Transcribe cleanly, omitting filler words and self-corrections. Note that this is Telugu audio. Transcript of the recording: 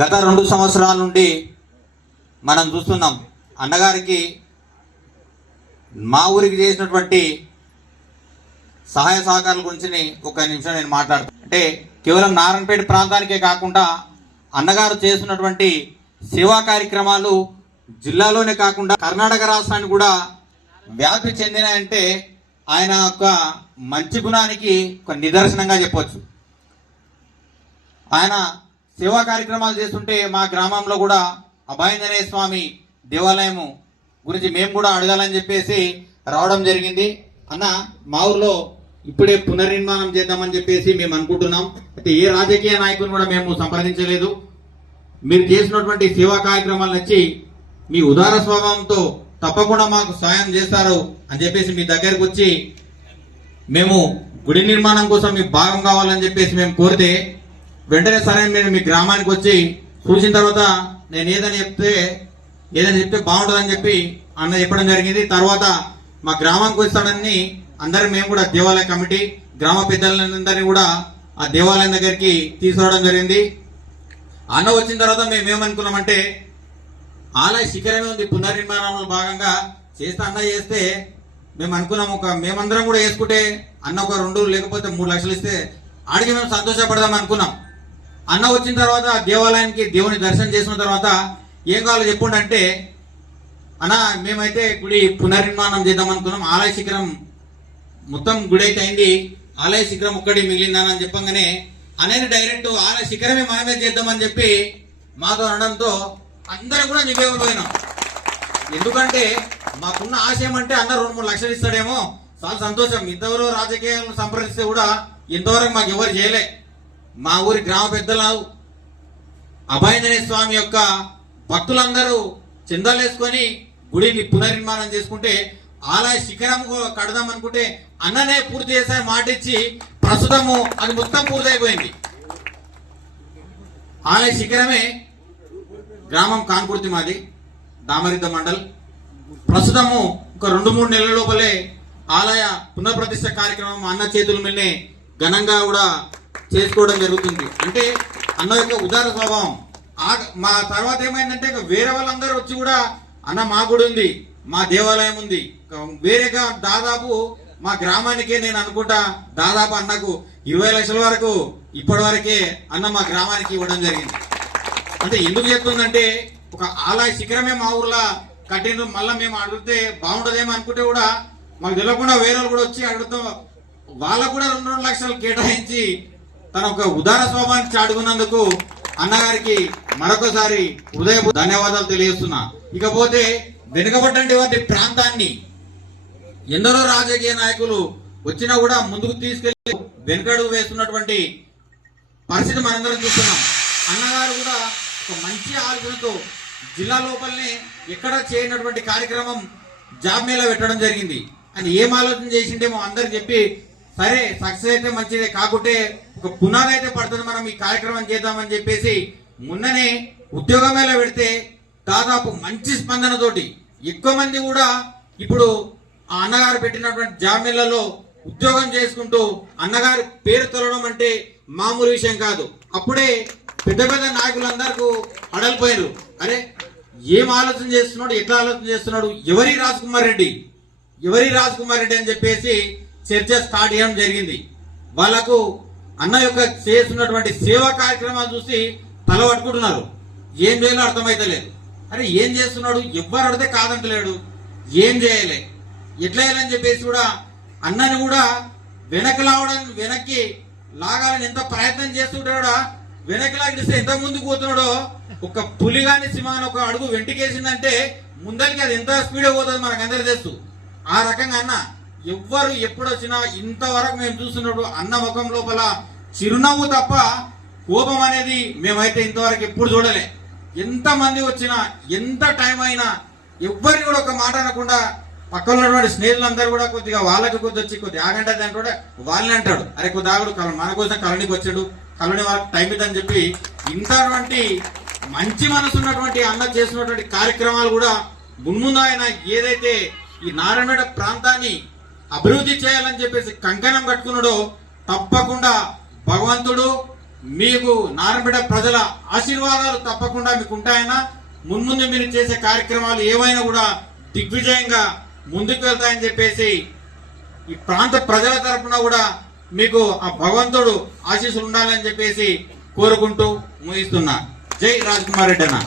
గత 2 సంవత్సరాల నుండి మనం చూస్తున్నాం అన్నగారికి మా ఊరికి చేసినటువంటి సహాయ సహకారాల గురించి ఒక నిమిషం నేను మాట్లాడతాను. అంటే కేవలం నారాయణపేట ప్రాంతానికే కాకుండా అన్నగారు చేస్తున్నటువంటి సేవా కార్యక్రమాలు జిల్లాలోనే కాకుండా కర్ణాటక రాష్ట్రానికి కూడా వ్యాప్తి చెందినాయంటే ఆయన ఒక మంచి గుణానికి ఒక నిదర్శనంగా చెప్పవచ్చు. ఆయన సేవా కార్యక్రమాలు చేస్తుంటే మా గ్రామంలో కూడా అభయాంజనేయ స్వామి దేవాలయం గురించి మేము కూడా అడగాలని చెప్పేసి రావడం జరిగింది. అన్న మా ఊర్లో ఇప్పుడే పునర్నిర్మాణం చేద్దామని చెప్పేసి మేము అనుకుంటున్నాం. అయితే ఏ రాజకీయ నాయకుని కూడా మేము సంప్రదించలేదు. మీరు చేసినటువంటి సేవా కార్యక్రమాలు నచ్చి మీ ఉదార స్వభావంతో తప్పకుండా మాకు సాయం చేస్తారు అని చెప్పేసి మీ దగ్గరకు వచ్చి మేము గుడి నిర్మాణం కోసం మీకు భాగం కావాలని చెప్పేసి మేము కోరితే వెంటనే సరే నేను మీ గ్రామానికి వచ్చి చూసిన తర్వాత నేను ఏదని చెప్తే బాగుంటుందని చెప్పి అన్న చెప్పడం జరిగింది. తర్వాత మా గ్రామానికి వస్తాడని అందరూ మేము కూడా దేవాలయ కమిటీ గ్రామ పెద్దలందరినీ కూడా ఆ దేవాలయం దగ్గరికి తీసుకురావడం జరిగింది. అన్న వచ్చిన తర్వాత మేము ఏమనుకున్నామంటే ఆలయ శిఖరమే ఉంది, పునర్నిర్మాణంలో భాగంగా చేస్తే అన్న చేస్తే మేము అనుకున్నాము మేమందరం కూడా వేసుకుంటే అన్న ఒక 2 లేకపోతే 3 లక్షలు ఇస్తే ఆడికి మేము సంతోషపడదాం అనుకున్నాం. అన్న వచ్చిన తర్వాత దేవాలయానికి దేవుని దర్శనం చేసిన తర్వాత ఏం కావాలో చెప్పుండి అంటే అన్న మేమైతే గుడి పునర్నిర్మాణం చేద్దాం అనుకున్నాం, ఆలయ శిఖరం మొత్తం గుడి అయితే అయింది, ఆలయ శిఖరం ఒక్కటి మిగిలిందని చెప్పంగానే అనేది డైరెక్ట్ ఆలయ శిఖరమే మనమే చేద్దామని చెప్పి మాతో అనడంతో అందరం కూడా నివేదిపోయినాం. ఎందుకంటే మాకున్న ఆశయం అంటే అన్న 2-3 లక్షలు ఇస్తాడేమో చాలా సంతోషం. ఇంతవరకు రాజకీయాలను సంప్రదిస్తే కూడా ఇంతవరకు మాకు ఎవరు చేయలే. మా ఊరి గ్రామ పెద్దలు అభయాంజనేయ స్వామి యొక్క భక్తులందరూ చందాలు వేసుకొని గుడిని పునర్నిర్మాణం చేసుకుంటే ఆలయ శిఖరం కడదాం అనుకుంటే అన్ననే పూర్తి చేసే మాట ఇచ్చి ప్రస్తుతము అది మొత్తం పూర్తయిపోయింది. ఆలయ శిఖరమే గ్రామం కాన్కుర్తి, మాది దామరిద్ద మండల్. ప్రస్తుతము ఒక 2-3 నెలల లోపలే ఆలయ పునఃప్రతిష్ఠ కార్యక్రమం అన్న చేతుల మీదనే ఘనంగా కూడా చేసుకోవడం జరుగుతుంది. అంటే అన్న యొక్క ఉదార స్వభావం. మా తర్వాత ఏమైందంటే వేరే వాళ్ళందరూ వచ్చి కూడా అన్న మా గుడి ఉంది, మా దేవాలయం ఉంది, వేరేగా దాదాపు మా గ్రామానికే నేను అనుకుంటా దాదాపు అన్నకు 20 లక్షల వరకు ఇప్పటి వరకే అన్న మా గ్రామానికి ఇవ్వడం జరిగింది. అంటే ఎందుకు చెప్తుందంటే ఒక ఆలయ శిఖరమే మా ఊర్లో కట్టిండ్రు, మళ్ళీ మేము అడిగితే బాగుండదేమో అనుకుంటే కూడా మాకు తెలియకుండా వేరే వాళ్ళు కూడా వచ్చి అడుగుతాం, వాళ్ళకు కూడా 2 లక్షలు కేటాయించి తన ఒక ఉదార స్వభావాన్ని చాటుకున్నందుకు అన్నగారికి మరొకసారి హృదయ ధన్యవాదాలు తెలియజేస్తున్నా. ఇకపోతే వెనుకబడ్డటువంటి ప్రాంతాన్ని ఎందరో రాజకీయ నాయకులు వచ్చినా కూడా ముందుకు తీసుకెళ్లి వెనుకడుగు వేస్తున్నటువంటి పరిస్థితి మనందరం చూస్తున్నాం. అన్నగారు కూడా ఒక మంచి ఆలోచనతో జిల్లా లోపలనే ఎక్కడ చేయనటువంటి కార్యక్రమం జాబ్ మేళా పెట్టడం జరిగింది. అని ఏం ఆలోచన చేసిండేమో అందరికి చెప్పి సరే సక్సెస్ అయితే మంచిదే, కాకుంటే ఒక పునాది అయితే పడుతుంది, మనం ఈ కార్యక్రమం చేద్దామని చెప్పేసి మొన్ననే ఉద్యోగ మేళా పెడితే దాదాపు మంచి స్పందనతోటి ఎక్కువ మంది కూడా ఇప్పుడు ఆ అన్నగారు పెట్టినటువంటి జాబ్ మేళాలో ఉద్యోగం చేసుకుంటూ అన్నగారి పేరు తొలగడం అంటే మామూలు విషయం కాదు. అప్పుడే పెద్ద పెద్ద నాయకులందరికీ అడలిపోయారు, అరే ఏం ఆలోచన చేస్తున్నాడు, ఎట్లా ఆలోచన చేస్తున్నాడు, ఎవరి రాజ్ కుమార్ రెడ్డి అని చెప్పేసి చర్చ స్టార్ట్ చేయడం జరిగింది. వాళ్లకు అన్న యొక్క చేస్తున్నటువంటి సేవా కార్యక్రమాలు చూసి తల పట్టుకుంటున్నారు, ఏం చేయాలో అర్థమైతలేదు. అరే ఏం చేస్తున్నాడు, ఎవ్వరు అడితే కాదంటలేడు, ఏం చేయాలి ఎట్లా చేయాలని చెప్పేసి కూడా అన్నని కూడా వెనక్కి లాగాలని ఎంత ప్రయత్నం చేస్తుంటాడో వెనక్కి లాగిస్తే ఎంత ముందుకు పోతున్నాడో, ఒక పులిగాని సింహాన్ని ఒక అడుగు వెంటికేసిందంటే ముందరికి అది ఎంత స్పీడ్ పోతుంది మనకు అందరికి తెలుసు. ఆ రకంగా అన్న ఎవ్వరు ఎప్పుడొచ్చినా ఇంతవరకు మేము చూస్తున్నప్పుడు అన్న ముఖం లోపల చిరునవ్వు తప్ప కోపం అనేది మేమైతే ఇంతవరకు ఎప్పుడు చూడలే. ఎంత మంది వచ్చినా ఎంత టైం అయినా ఎవ్వరిని కూడా ఒక మాట అనకుండా పక్కన ఉన్నటువంటి స్నేహితులందరూ కూడా కొద్దిగా వాళ్ళకి వచ్చి కొద్దిగా ఆగంటే దాని కూడా వాళ్ళని అంటాడు, అరే కొద్ది ఆగుడు మన కోసం కళనికి వచ్చాడు, కళని వాళ్ళకి టైం ఇద్దని చెప్పి ఇంతటువంటి మంచి మనసు ఉన్నటువంటి అన్న చేసినటువంటి కార్యక్రమాలు కూడా మున్ముందు ఆయన ఏదైతే ఈ నారాయణపేట ప్రాంతాన్ని అభివృద్ధి చేయాలని చెప్పేసి కంకణం కట్టుకున్నాడో తప్పకుండా భగవంతుడు మీకు నారాయణపేట ప్రజల ఆశీర్వాదాలు తప్పకుండా మీకు ఉంటాయన్నా. మున్ముందు మీరు చేసే కార్యక్రమాలు ఏవైనా కూడా దిగ్విజయంగా ముందుకు వెళ్తాయని చెప్పేసి ఈ ప్రాంత ప్రజల తరఫున కూడా మీకు ఆ భగవంతుడు ఆశీస్సులు ఉండాలని చెప్పేసి కోరుకుంటూ ముగిస్తున్నా. జై రాజ్ కుమార్ రెడ్డి అన్న.